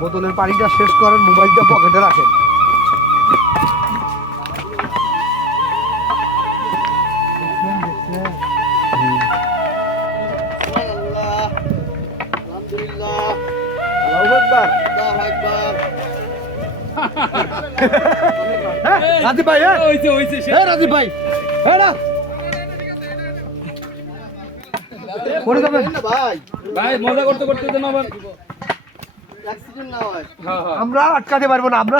বোতলের পানিটা শেষ করেন, মোবাইলটা পকেটে রাখেন। রাজীব ভাই, রাজীব ভাই, ভাই মজা করতে করতে আমরা আটকাতে পারবো না। আমরা